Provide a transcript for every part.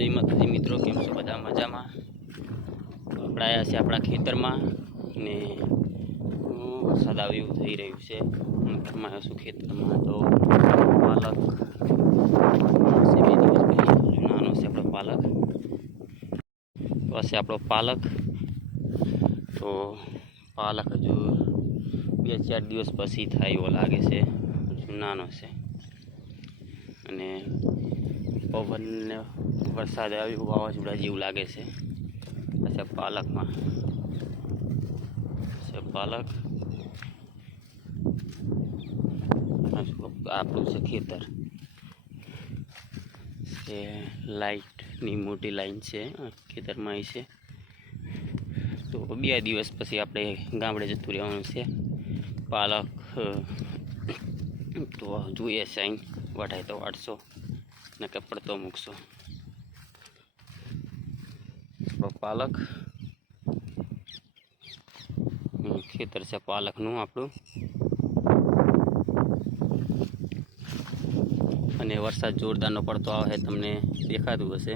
જય માતાજી મિત્રો, કેમ છો? બધા મજામાં? આપણે આવ્યા છે આપણા ખેતરમાં ને વરસાદ એવું થઈ રહ્યું છે. ઘરમાં આવ્યો છું, ખેતરમાં તો પાલક નાનો છે આપણો પાલક. પાસે આપણો પાલક. તો પાલક હજુ બે ચાર દિવસ પછી થાય એવો લાગે છે. હજુ નાનો છે. અને પવન વરસાદ આવ્યો વાવાઝોડા જેવું લાગે છે. અચ્છા, પાલકમાં. છે પાલક. આપણું છે ખેતર. છે લાઇટની મોટી લાઈન છે ખેતરમાં અહીં છે. તો બે દિવસ પછી આપણે ગામડે જતું રહેવાનું છે. પાલક તો જોઈએ સાઈન. વઢાય તો વાટશો ને કપડ તો મૂકશો. આપણો પાલક. ખેતર છે પાલકનું આપણું. અને વરસાદ જોરદારનો પડતો આવે તમને દેખાતું હશે.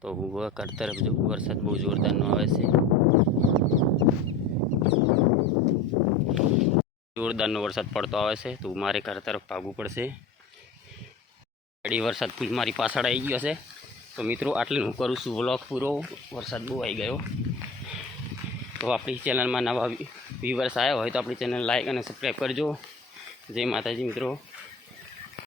તો હું ઘર તરફ વરસાદ બહુ જોરદારનો આવે છે. જોરદારનો વરસાદ પડતો આવે છે, તો મારે ઘર તરફ ભાગવું પડશે. વરસાદ મારી પાછળ આવી ગયો છે. તો મિત્રો આટલે હું કરું છું વ્લોગ પૂરો. વરસાદ બહુ આવી ગયો. તો આપણી ચેનલમાં નવા વ્યૂવર્સ આવ્યા હોય તો આપણી ચેનલ લાઈક અને સબસ્ક્રાઈબ કરજો. જય માતાજી મિત્રો.